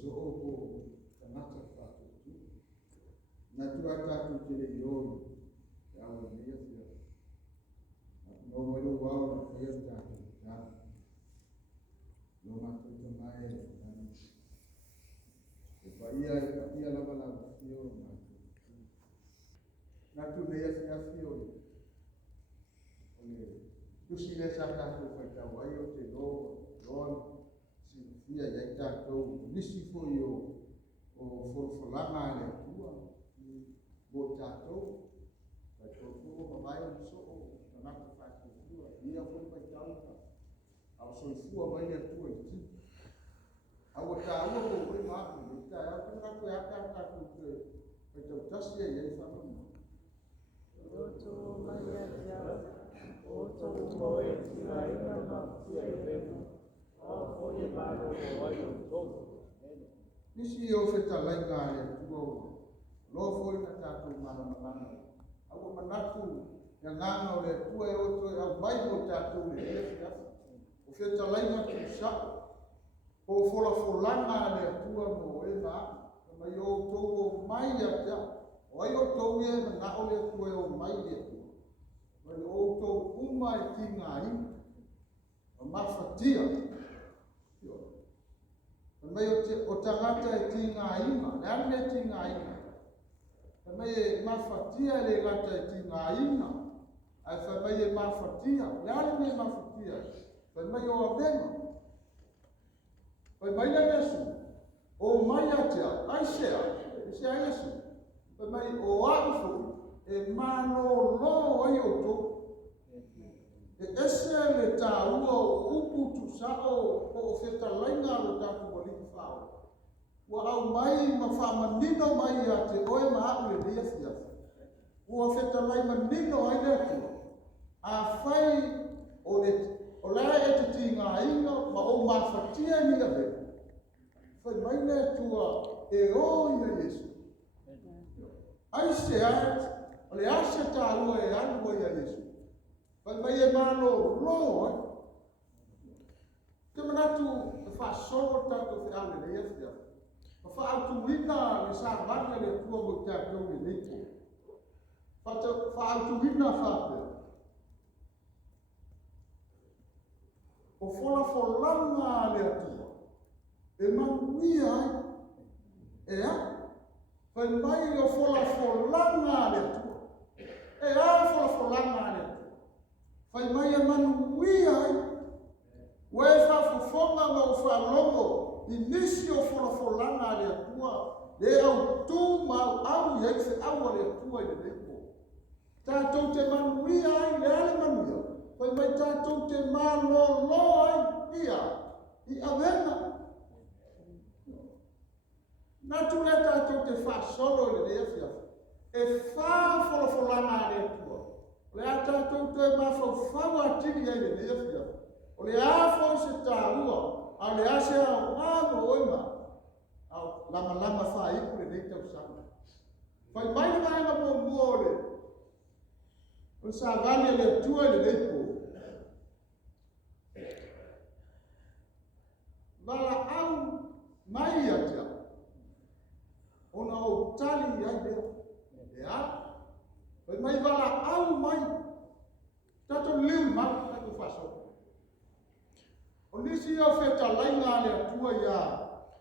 so o kanaka tātou. Nā tua tātou te rei oi, te awa mea tia. Nō mai o wau na whea tātou tātou. Nō mātou te mai e tātou. E whaia lava lava whio mātou. Nā tu mea tia whio. Tusi le sa tātou whaitau ai o te roa. Ia ia tātou nisi foi o forfolanga le tua o tātou tātou mamai o so o tanaka whātua ia foi pai tauta au soifua mai le tua i ti au tāua ko ui māku i tā au tanaka koe aka tātou pai tau tasi e iei whanama Oto mai a tia, oto moe tia ina ma tia i reku. Nisi o wheta laika e tua o lo foi na tātou mana. Au manatu ya nganga o le tua e oto e au mai o tātou le e o wheta laika tu sa o folanga le tua mo e na mai o tō mai a tia o ai o tō e na o le tua e o mai le tua mai o tō uma e ki ngā ina o mawhatia mai o tangata e ti ngā inga, le ane ti ngā inga. Mai e mawhatia le gata e ti ngā inga. Ai mai e mawhatia, le ane me mawhatia. Mai o avenga. Mai le nesu, o mai atea, ai sea, se ai nesu. Mai o aifo, e mano lo ai o to. E ese le tāua o upu tu sao o wheta lainga o tāku waliki whao. Ua au mai ma whamanino mai a te oe ma aku e rea fiafi. Ua wheta lai manino ai le tua. A whai o lea e te ti ngā inga ma o mawhatia ni a vea. Whai mai le tua e o ina Yesu. Ai se ai, o le ase tāua e anu ai a Yesu. Pai mai e mano roa. Te manatu e whaasoro tātou whi ale le iafia. Ma whaautuina le sa manga le tua mo tātou le leiko. Whaautuina whapea. O wholawholanga le atua. E manuia ai. E a. Pai mai o wholawholanga le atua. E a wholawholanga le atua. Pai mai e manuia ai. Ue whafufonga ma o whalongo. I nisi o wholawholanga le atua. Le au tū mau au iei se aua le atua i le leiko. Tātou te manuia ai le ale manuia. Pai mai tātou te malolo ai ia. I avena. Natu le tātou te whaasolo i le leafia. E whawholawholanga le atua. O le a tātou te mawhau atiri ai le leafia. O le a fo se tāua. A le a se au ngāmo oima. Au lama whaiku le nei tau sana. Whai mai ngāinga mō mua le. O sa vale le tua le leipo. Wala au mai atia. Ona o tali ai lea. Ea. Wai mai wala au mai. Tato liu mai tato whaso. O nisi au wheta lainga le atua ia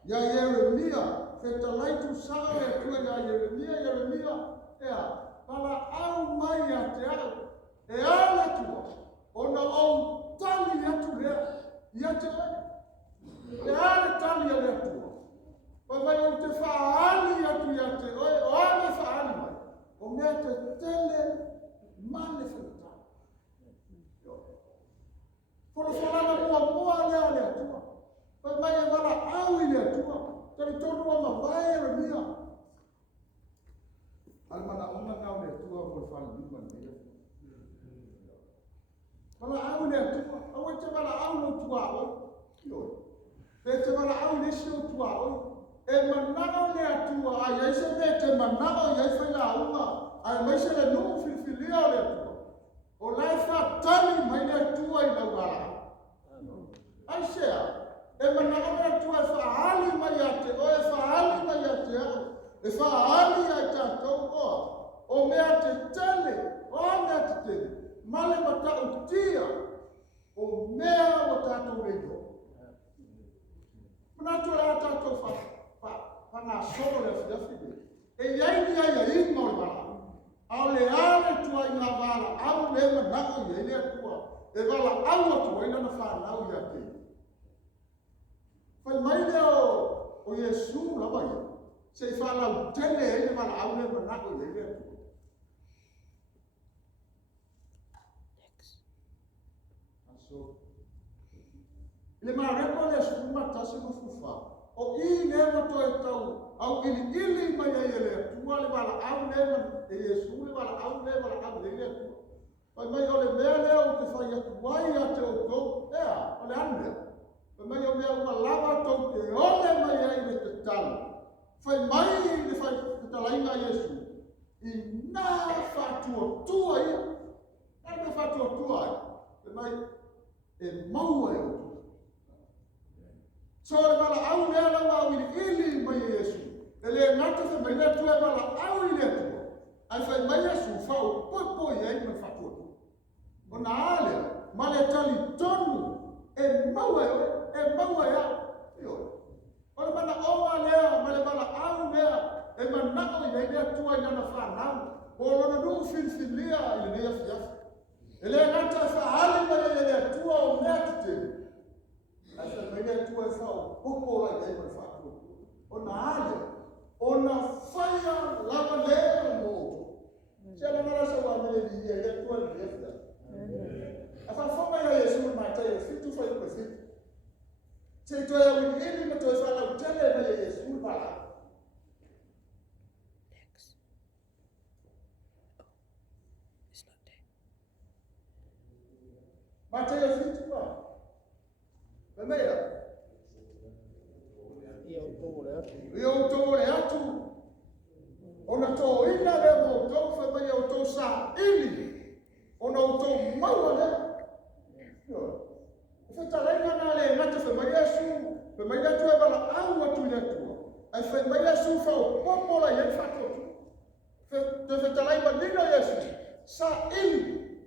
Yeremia. Wheta laitu sanga le atua ia Yeremia. Ea. Wala au mai ate au. E ala tua. Ona au tali atu lea. Ia te ai. E ala tali a le atua. Pai o te whaali atu ia te oi, o ane whaali mai. O mea te tele mane whanata. Wholawholanga mua lea le atua. Pai mai e wala au i le atua. Tari tonu ama vai e remia. Almana unga ngau le atua mo whali lima lea. Wala au le atua. Au e te wala au no tua oi. E te wala au le si o tua oi. E manao le atua ai ai se me te manao ai whai la unga ai mai se le nungu whiwhilia le atua o lai whatani mai le atua i lau wala ai sea e manao le atua e whaali mai a te oe e whaali ai tātou oa, o mea te tele, o mea te tele, male matau tia, o mea o tātou reino. Manatua la tātou whanga soro le whiawhi, e iai ni ai a ingo le wala, au le ale tua i ngā wala, au le manako i ele atua, e wala au atua i lana whanau i a te. Whai mai leo o Yesu lawa ia, se i whanau tele e le wala au le manako i ele atua. Le mareko le suma tasi mo fufa. O i le mato e tau, au ili mai e le atua le wala au le man, e Yesu le wala au le le atua. Pai mai o le mea leo te whai atuai a te o tau, ea, o le ane. Pai mai o mea ua lava tau te ole mai e le te tala. Whai mai le whai te talainga Yesu, i nā whatua tua ia. Nā whatua tua ia. Pai mai, e maua e o. So le wala au lea lawa au ili mai Yesu. E le ngata wha mai lea tua wala au i lea tua. Ai whai mai Yesu whao poipo i ei mai whatua tua. O na alea, ma le tali tonu, e maua e au. O le mana oma lea, ma le wala au lea, e manako i ei lea tua i nana whanau. O lona nuu finfilia i le lea fiafi. E le ngata whaali mai e lea tua o mea kitene. Asa meia tua sau, popo la dai mai fatu. Ona ale, ona faya lava le mo. Se la mara sa wa mele di ye tua le fia. Asa foma ya Yesu ma tai fitu fa ko fitu. Se to ya wi ele ma to fa la tele ma Yesu ba. It's not there. Ma tai fitu ba. Meia. Io tole atu. Ona to ina le mo to fa mai o to sa ili. Ona to mau le. Yo. Fa tala na le ngata fa mai Yesu. Fa mai tu e bala au atu le tu. Ai fa mai Yesu fa o popo la ye fa to. Fa tala ba ni Yesu. Sa ili.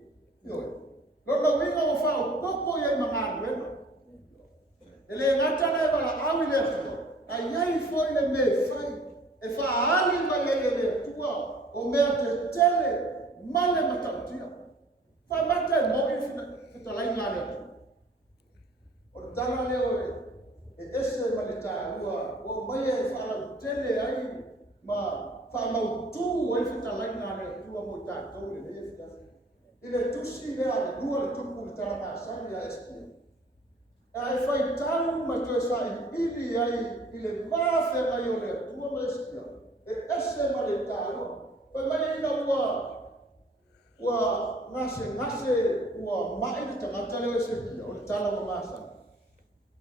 Yo. Lo winga o fa o popo ye mangalo. Ele ngata na wala awi le fo. Ai ai foi le me fai. E fa ali ma le tua o mea te tele male matautia. Fa mate mo i fita lai ngare. O tala leo e ese ma le tāua o mai e fa la tele ai ma fa mau tu o i fita lai ngare tua mo tātou le le fita. Ile tusi le ale dua le tupu le tala ma sani a espia. Ai fai tau ma tu sai ili ai ile vafe mai o le tua meskia e ese ma le tau pa mai na ua ngase ua mai te tangata le eskia o le tala ma masa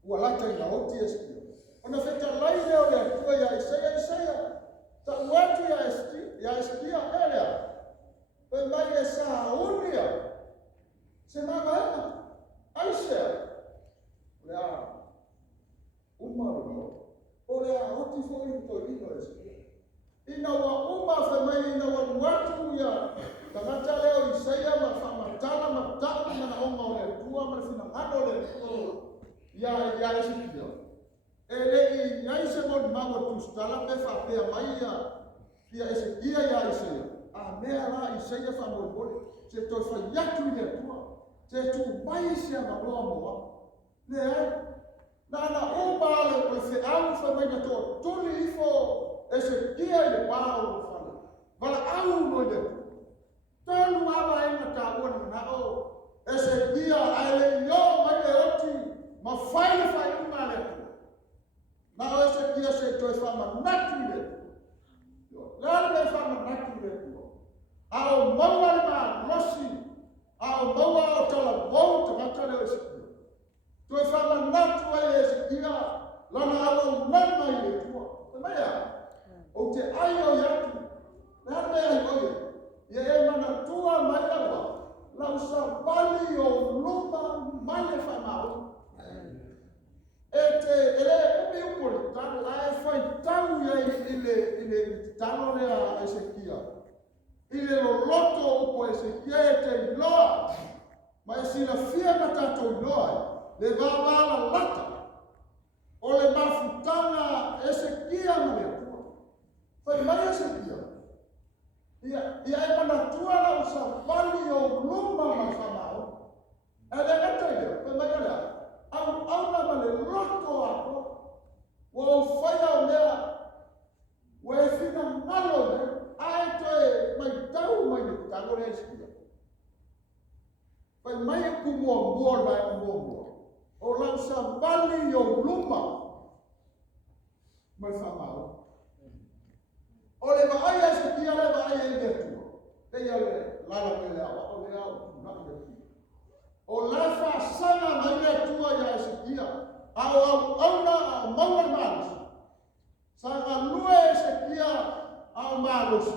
ua lata ina oti eskia ona feta lai le o le tua ya Isaia ta watu ya eskia elea pa mai e sa unia se mama Aisha Lea, umaro, olea oti foi to ino eskia. Ina wa fa mai ina wa watu ya tangata leo Isaia ma fa matala ma taku na onga ole tua ma fina ngano le ya eskia. Ele i ya se mon mago tu stala me fa pe mai ya eskia ya Isaia. A mea la Isaia fa mo se to fa yatu le tua. Se tu mai se ma mo na o le se au fa mai to tuli ifo ese kia le pau fala bala au no le tolu aba ina ta wona na o ese kia ale yo mai le oti ma fai ma le na o ese kia se to fa ma natu le yo la le fa ma natu le au mawa ma losi au mawa o tala volta ma tala ese tu fa manatu ai eskia lana alo nana ile tua maya o te ai o yatu na me ai o ye e mana tua mai la usa bali o luma mai fa mau e te ele o meu portado ai foi tão ia ile ile tano le Ezekia. Ile loto upo Ezekia te loa. Ma sila fia mata to loa. Le baba la lata. Ole mafutana Ezekia maletua. Foi mai Ezekia. Ia mana tua la usavali o luma mafamao. Ele gata foi mai ala. Au na male loto ako. Wo faya lea. Wo fina malo le. Ai toe mai tau mai ni talo le Ezekia. Foi mai ku mo vai mo. O lança vale o luma mai famao. Ole va ai Ezekia le va ai le tu. Te ia le la le la o le au na le. O la fa sana mai le tu ya Ezekia. Au na mau malos. Sanga lue Ezekia au malos.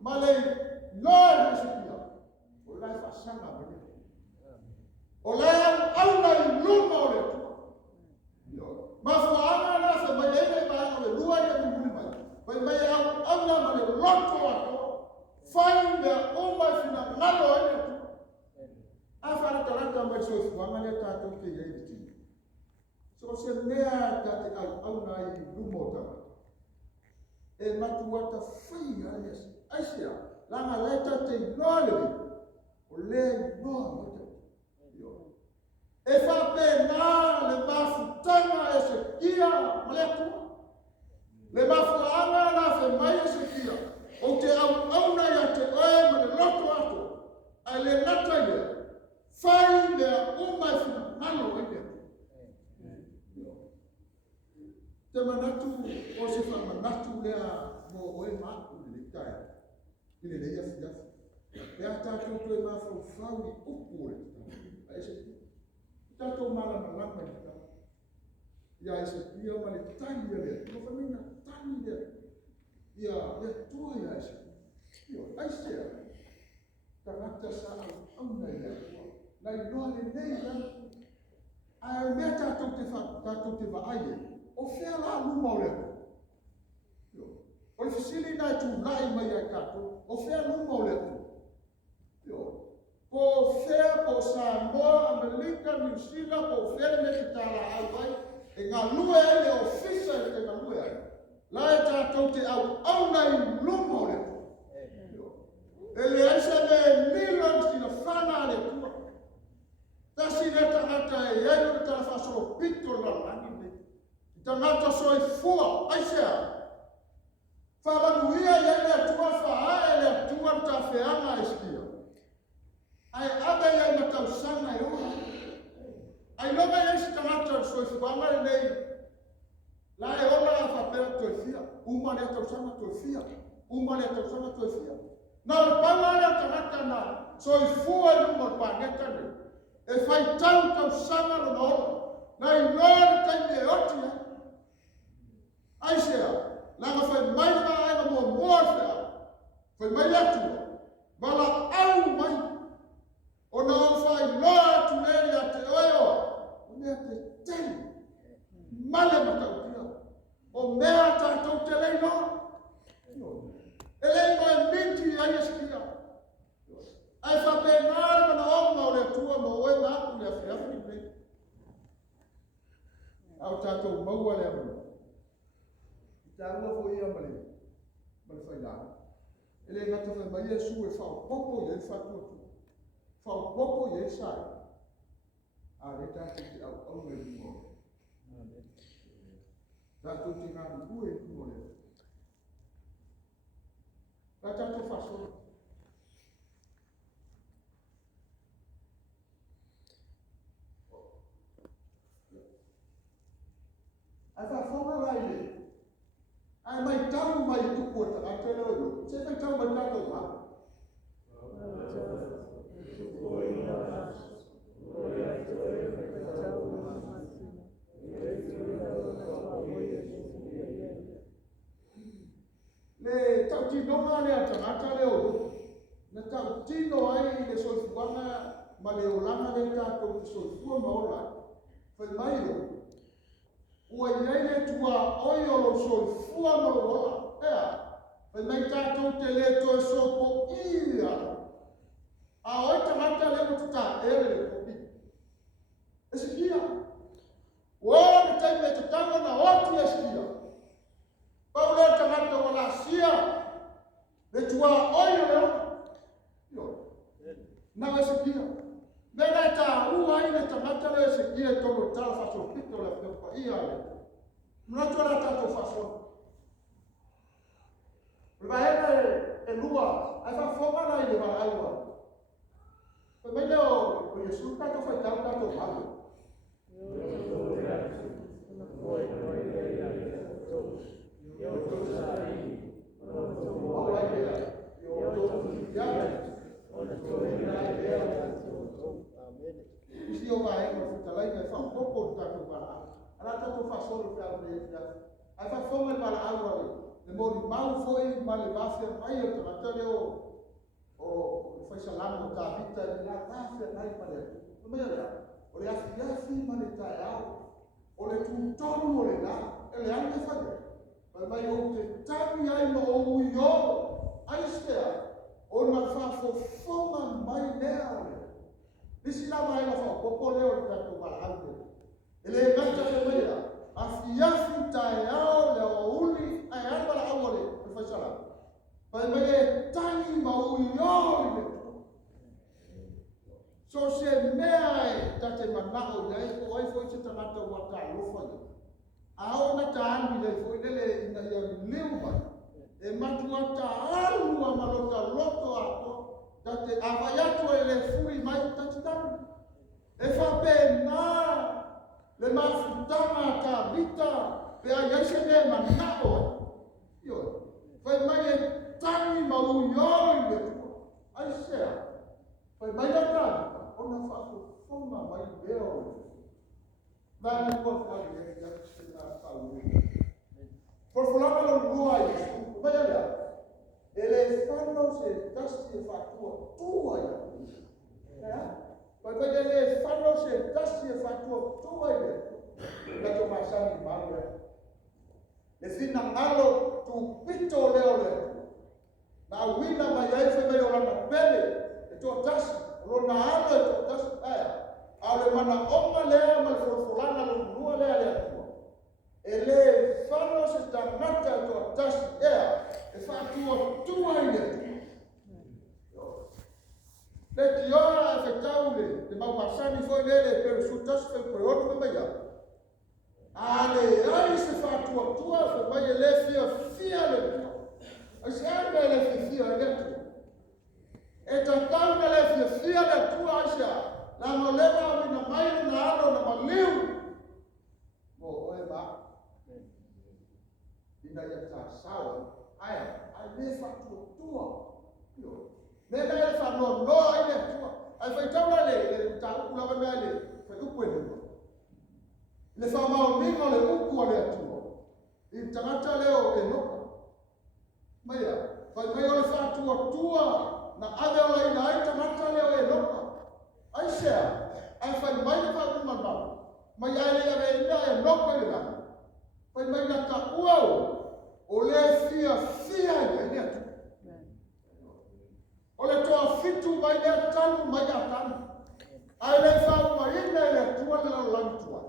Malei lo Ezekia. O la fa sana mai. O la au na luma o le tu. Ma fuana na se mai ele mai o lua ia ni mai. Pai mai au na mai loto ato. Find the oma fina ngalo ele tu. Afara tarata mai so fuanga le tato ke ye ti. So se mea ta te au na i lumo ta. E matu wata fai alias. Asia langa leta te nole. O le no. E fa pena le mafutanga Ezekia maletu. Le mafuanga na fe mai Ezekia. O te au na ya te oe ma le loto ato. A le nata ye. Fai le umai fina nalo ene. Te manatu o se fa manatu lea mo oe maaku le kaya. Ile le yafi yafi. E ata toto e mafau fawi upu le. A Ezekia. Tato mala malama kita. Ya Ezekia mali tani le. No famina tani le. Ya tua ya Ezekia. Yo, Aisea. Tarata sa au na ya. Na inoa le nei na. Ai me tato te va aie. O fea la luma o le. Yo. O le fisili na tu lai mai ai tato. O fea luma o le. Yo. Po fea po Samoa, Amerika, New Zealand, po fea me ki tala au ai. E ngā lua ele o fisa e te ngā lua ai. La e tātou te au nei luma o le. E le aisa me millions ki na whana le tua. Tasi ne tangata e eo le tala whaso pito la lani ne. Tangata so e fua, aisea. Whamanuia e le tua wha e le tua ta whianga e skia. Ai abe ia na tau sanga e oa. Ai loga ia si tangata so i whanga e nei. La e ona a whapea to e fia. Uma le tau sanga to e fia. Uma le tau sanga to e fia. Na o panga le tangata na so i fua e luma paneta ne. E whai tau sanga no na ola. Na i loa le taime e oti e. Ai sea. Langa whai mai na aina mua mua fea. Whai mai atua. Mala au mai. O na o whai loa tu neri a te oeo. O mea te tei. Male matau pia. O mea tātou te leino. E leino e miti ai eskia. Ai whapengāre mana onga o le tua mo oe māku le awhiawhi nei. Au tātou maua le amana. I tā rua fo ia male. Male whaināra. E le ngata whai mai Jesu e whao popo i e whatua tu. Whao popo i e sai. A le tātou te au e mua. Tātou te ngāni ue i mua le. Tātou whasora. Ai whawhonga rai le. Ai mai tau mai tupu o ta te leo. Se mai tau mai tātou ma. Le tau tinonga le a tangata leo. Na tau tino ai le soifuanga ma le olanga le tātou te soifua maola. Whai mai lo. Ua iei le tua oi o lo soifua maola. Ea, Pai mai tātou te le to sopo ia. A oi tamata le mo tuta ere le kopi. Esikia. Wala me tai me te tanga na oti esikia. Pau le tamata wala sia. Le tua oio leo. Yo. Na esikia. Mena ta ua i le tamata le esikia tono tala faso pito le pepa ia le. Mna tua tātou faso. Rivahena e lua, ai fa fonga na i le vāua. Koe mai leo, o Yesu kato fai tau kato malu. Isi o vai mo futalai mai fa popo kato vāua. Ala tato fa solo fa le. Ai fa fonga le vāua. Le mori mau foi ma le vafe mai o tamata leo o foi salamo ta vita la vafe mai pa le o me la o le afi ma le taia o le tutonu o le la e le ane fa le mai o te tami ai mo o uio ai stea o na fa fonga mai lea o le nisi la mai la fa popo leo le tato valante ele mata le mai la afi taia le o uli ai amba la awale fai sala pai mai tani mau yoi so se mea tate manao nei ko ai foi se tamata wata lofa a ona taani le foi le ina ia leuba e matu ata alu amalota loto ato tate avaiatu le furi mai tatitani e fa pena le mafutama ta vita pe ai se ne manao yo fai mai e tani mau yoi le ai sea fai mai la tani ona fa foma mai leo vai ko fa le ya se na fa u por fulano lo lua Yesu vai lá ele fano se tasti fa tua ya vai vai ele fano se tasti fa tua ya la to masani male le fina ngalo tu pito leo le na wina mai ai fe mai ora na pele e to tasi ro na alo e to tasi aya ale mana oma le ma fulana lo lua le ale ele fano se tamata to tasi ea e fa tua ile le tiora e taule de mau masani foi le per su tasi pe pro mai ya ale ai se fa tua fe mai le fia le asiambe le fia le e tatanga le fia le tua asia la molema na mai na alo na maliu mo oe ba ina ya ta sawa ai le fa tua yo me le fa no ai le tua ai fa taula le ta kula ba le fa ukwele le fa mau ningo le uku le tua i tangata leo e no maya fa mai ole fa tua na ave ole ina ai tangata leo e no ai share ai fa mai fa kuma ba mai ai le ave ina e no ko le fa mai na ka uo ole fia ile ole to fitu mai le tanu mai atanu ai le fa mai le tua le lantua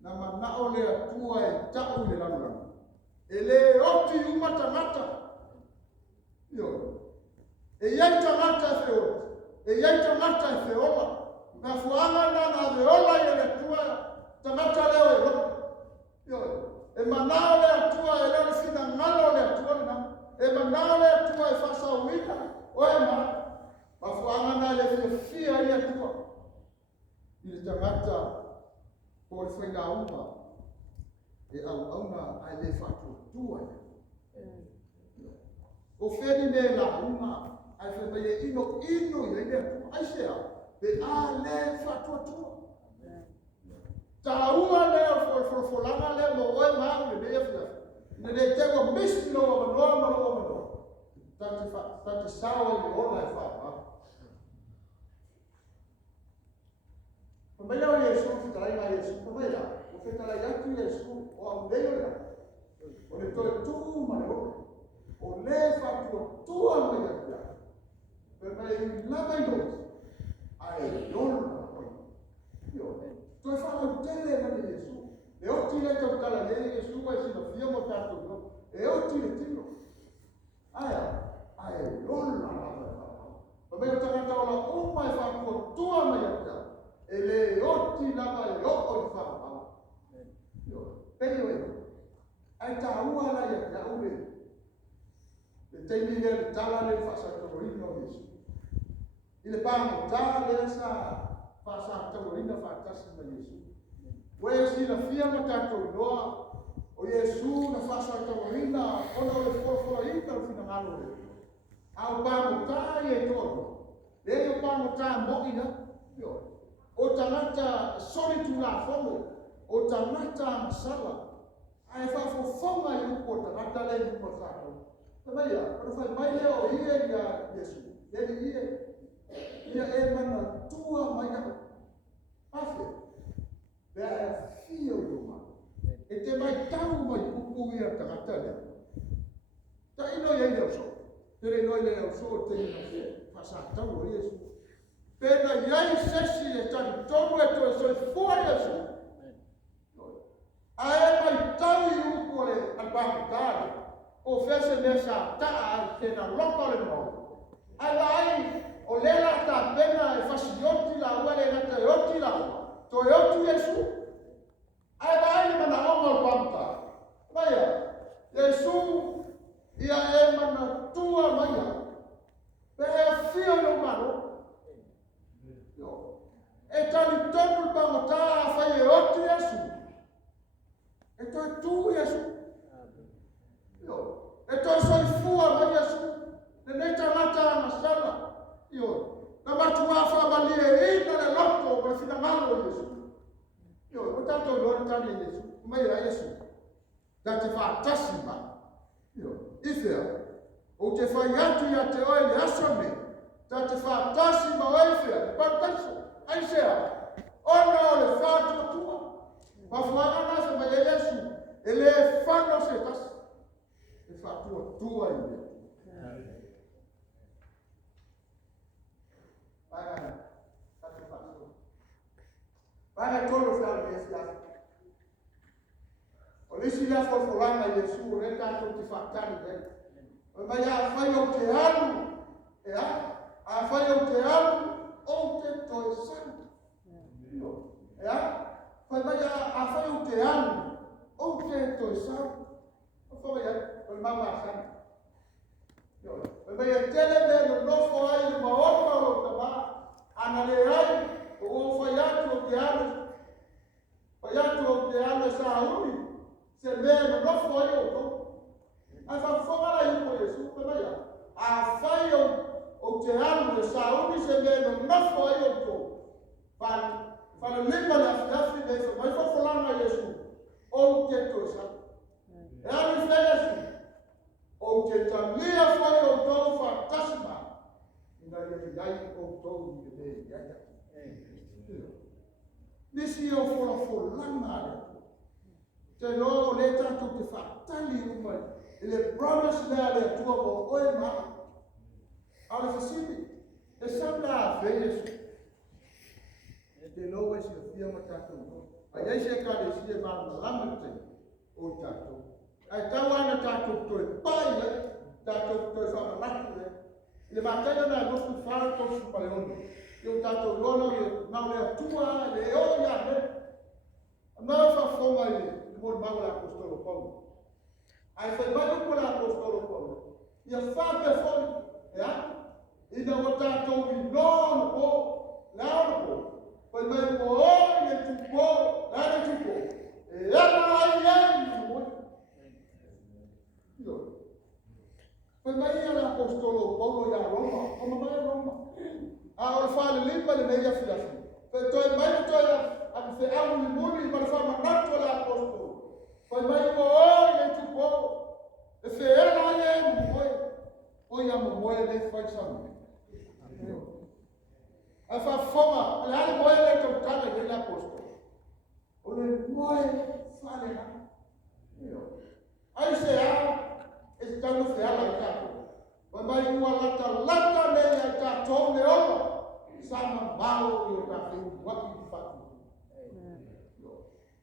na mana ole atua e tau le lana ele oti uma tangata yo e yai tangata fe o e yai tangata fe ola na fuanga na de ola ele tua tangata leo yo e mana ole atua e le fina ngalo ole atua na e mana ole atua e fasa wina o e ma fuanga na le fia ile atua ile tangata por foi na uma e au ai le fatu tua o feri me na uma ai foi mai ino ye ne ai sea pe a le fatu tua ta uma le for langa le mo o ma le fia ne le te ko misi no tanti sawa le ona fa Pembaca Yesu kita lain Yesu pembaca, kita lain Yesu o ambil lah, oleh tu mana o le whatua tua mai a pia. Pe mai lava i noti, ai lona oi. Io, toi whakau tele mani Jesu. E oti le tau tala le Jesu ai sina fia mo tātou no. E oti le tino. Ai lona lava i whakau. Pa mai o tangata ola umai whakua tua mai a pia. E le oti lava i oko i whakau. Io, peri oi. Ai tā ua la ia pia ure. Le teimi le tala le whasatoroina o Jesu. I le pāmo tā le sa whasatoroina whakasi ma Jesu. Wea si la fia ma tātou noa o Jesu na whasatoroina ona o le whorofora ika o whina ngalo le. Au pāmo tā i e tōno. Le o pāmo tā moina. O tangata solitu la whomo. O tangata masala. Ai whafofonga i upo tangata le upo tātou. Maia, ora fai mai leo ia ia Yesu. Ia e mana tua mai a afe. Bea fia uma. E te mai tau mai upu ia tangata lea. Ta ino ia ia so. Tere ino ia ia so te ina fia. Pasa tau o Yesu. Pena iai sesi e tani tonu e to e soi fua Yesu. Ae mai tau i upu le alpangitari. O fese nesa taa te na loka le mo. Ai lai o lela ta pena e fasioti la ua le nata e oti la ua. To e oti Yesu. Ai lai le mana onga o pamta. Maia, Yesu ia e mana tua maia. Pehe fio no mano. E tali tonu pangota a fai e oti Yesu. E to e tu Yesu. E toi soi fua mai Yesu. Ne nei tangata masala. Na matua whamali e ina le loko ma fina ngalo Yesu. O tato lori tani Yesu. Mai ra Yesu. Da te whaatasi ma. Ifea. O te whai atu ia te oi le asone. Da te whaatasi ma o ifea. Pantaiso. Aisea. Ona o le whaatu tua. Mawhaana se mai Yesu. E le whano se tasi. E whātua tua i mea. Paga tolo whāra me si afu. O lisi la whoranga Yesu re tātou te whātari rei. O mai a whai o te alu. E a whai o te alu o te toi sangu. E whai mai a whai o te alu o te toi sangu. O whai ai. O mama sana. O mai a tele me no nofo ai ma opa o ta ba. Ana le ai o fai atu o te anu. Fai atu o te anu sa uni. Se me no nofo ai o to. A fa fomara i po Yesu pe mai a. A fai o te anu sa uni se me no nofo ai o to. Fa le limba la fiafi me fa mai fa folanga Yesu. O te to sa. E anu fai Yesu. O te tamia whai o tau whatasima. Ina iai o tau i te iai. Nisi o wholanga ale. Te lo o le tātou te whatali umai. I le promise lea le tua o oe maa. Ale fasimi. E samla a whei Yesu. E te lo e si a fia ma tātou. A iai se ka le si e maa malama te o tātou. Ai tau ana tātou toi pai e, tātou toi whamaratu e. Le mātaina na loku whara tosu paleoni. Io tātou lona i nau lea tua le o ia ne. Nau whawhonga i mō mau la apostolo Paulo. Ai whai mai upo la apostolo Paulo. Ia whape whoni, ea? Ina o tātou i nōna po, laona po. Whai mai po oi le tupo, laona tupo. E ana ai ai tupo. Poi mai era apostolo Paulo ia Roma, come mai a Roma? A ora fare limba le meia filafi. Poi toi mai toi a fe au li muli per fare mandato l'apostolo. Poi mai poi e tu po. E fe era ie poi amo moe le fai sangue. A fa foma, la moe le toccare dell'apostolo. O le moe fare na. Ai se ha e stanno fe ala malo yo ta ku waki fatu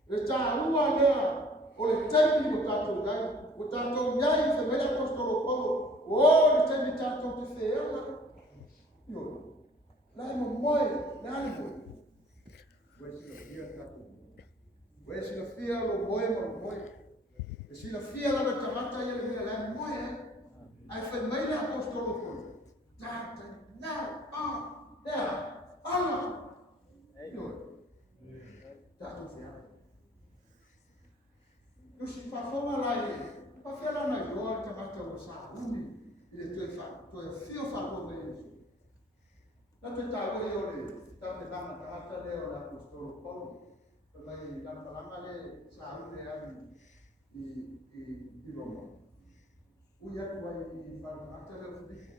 le ta rua lea o le temi o tatou iai o tatou iai se mele apostolo Paulo o le temi tatou te feela io lai mo moe le ali moe we sila fia lo moe mo moe e sila fia la tamata ia le mea lai moe ai fai mai le apostolo Paulo tata now there ana io tatou feela yo si pa foma lai pa feela na yo tamata o sa uni ile toi fio fa lo me na te tawo yo le ta te dama tamata le o la apostolo Paulo mai la palama le sa uni i Roma uia vai fa ata le fudiko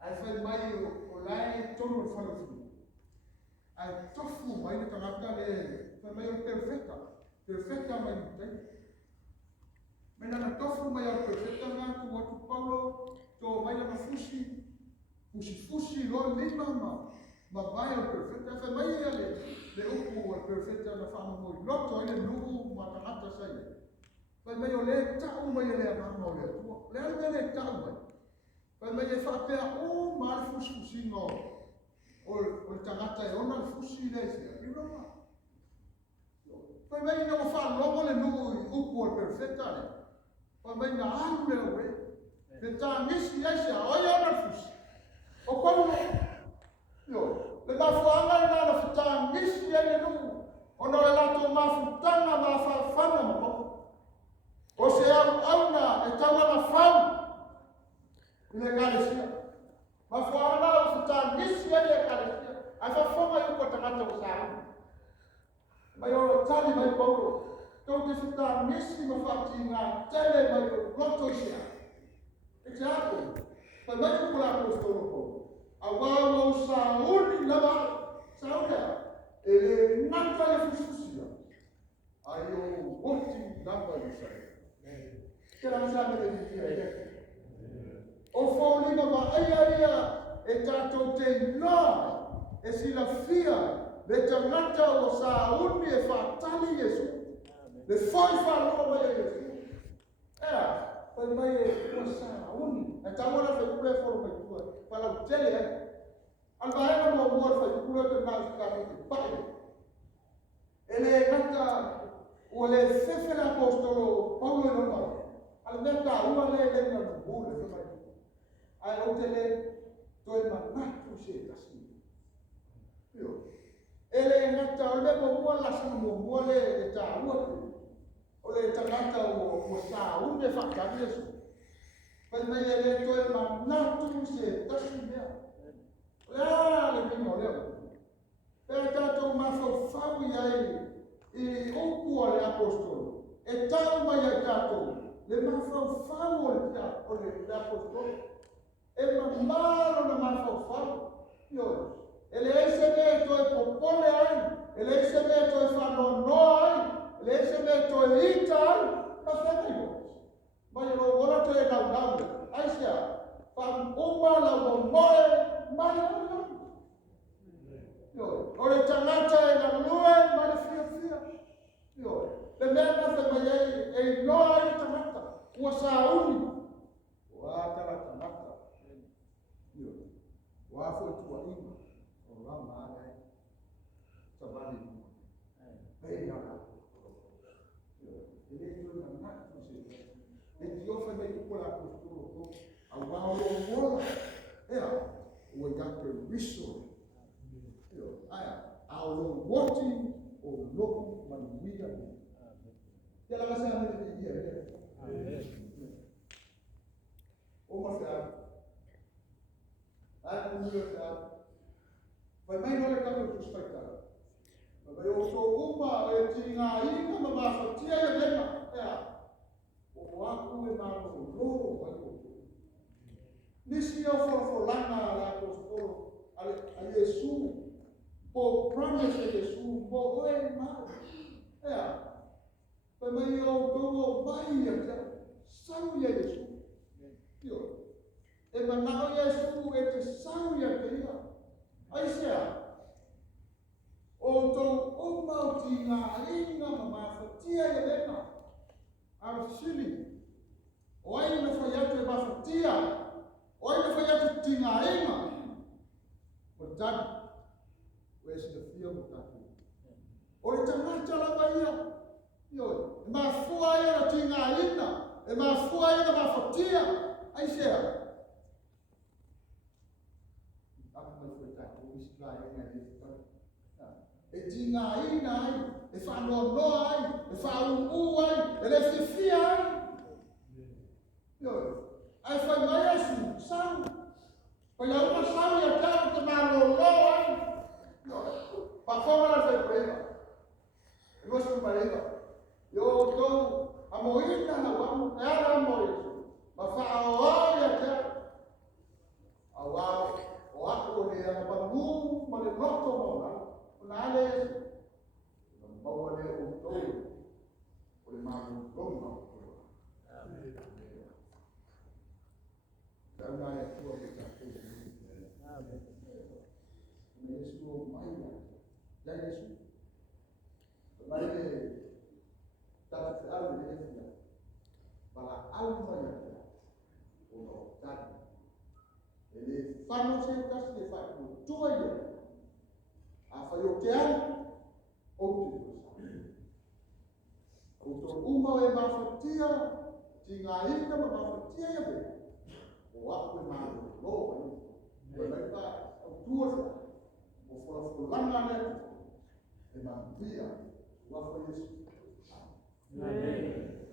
ai fai mai o lai tono fa le fudiko ai tofu mai le tamata le fa mai o perfecta mai te mena na tofu mai o perfecta na tu Paulo to mai na fusi lo lima ma vai o perfecta fa mai le upu o perfecta na fa mo loto ile nugu matamata sai fa mai o le tau mai le ama le tau mai fa mai fa pe o mal fusi no o tamata e ona fusi le sia i Roma fa mai no fa logo le nugu upu o perfecta le fa mai na anu le we pe ta nisi asia o ia na fusi o Paulo yo le mafuanga na la fita nisi ele no ono le lato mafutanga mafafana mo o se auna e tawa na fam ile kalesia mafuanga la fita nisi ele kalesia afa foma yuko tamata usara mayo tali mai Paulo to te fita nisi mafatinga tele mai roto sia e japo pa mai ko la apostolo awawo sauni lava sauda ele nanta le fususia ayo woti namba isa kera sabe le dia o foli ma ia e tato te no e sila fia le tamata o sauni e fatali Yesu le foi fa lo ma Yesu poi mai o sauni e tawara fe kule for mai tua para o tele albaena mo mo fa kule te na ka te pai ele kata o le fefe la apostolo Paulo no no al meta ua le na bule fe mai ai o tele to e manatu se kasi yo ele kata o le mo la sa mo le ta ua o le tangata o sa unde fa ka Yesu pa mai ele to e manatu se kasi mea le mino le per tanto ma fa ai e o cuore apostolo e tau mai atato le ma fa o le apostolo e ma malo na ma fa io ele ese to e popole ai ele ese to e fa no ai ele ese to e ita ma fa io ma io ora to e da ai sia fa uma la moe ma yo ora tangata e na lue ma le fia yo le mena se mai e no ai tangata o sauni wa tangata yo wa fo tu wa ima o la ma ai sabani ai ya yo ele yo na tu se e dio fa mai ku la posturo ko a wa o era o ya te riso ao woti o loku manuia ya la masa me dia o ma fa a mu fa vai mai no le ka tu specta vai o so uma e tinga I ka ma fa tia ya lema o aku e ma ko lo vai o nisi o for lana la apostolo a Yesu po promise Yesu po oe mal pa mai o togo mai ya sau ya Yesu e manao Yesu e te sau ya te ia ai sea o tau uma o tinga inga mamafatia e lena. Arasili. Oi na fayatu e mafatia. Oi na fayatu tinga inga. Bertani. Wesi na fia mutatu. Oi tangata la baia. Yo, e mafua ia na tinga inga. E mafua ia na mafatia. Aisea. E tinga ina ai, e whanono ai, e whaungu ai, e le whiwhia ai. Ai whai mai asu, sau. Pai au ma sau ia tau te malolo ai. Whakonga la whai prema. E mosu mareva. Yo tou, a moina na wamu, e ara moina. Ma whaoa ia tau. Awau, o ako le a bangu, ma le roto mauna. Nale, bawa dia untuk oleh mahu rumah. Dan ayat tua kita Yesus main, dan Yesus. Kemarin tak tahu dia bala alma ya, oh tak. Jadi fanu sentas di fanu tua ya. Afayotean outro uma e mafatia tinga ainda mafatia ya be o aku malu lo ai vai pa tua o fora fulana né e mafatia o afa Yesu. Amen.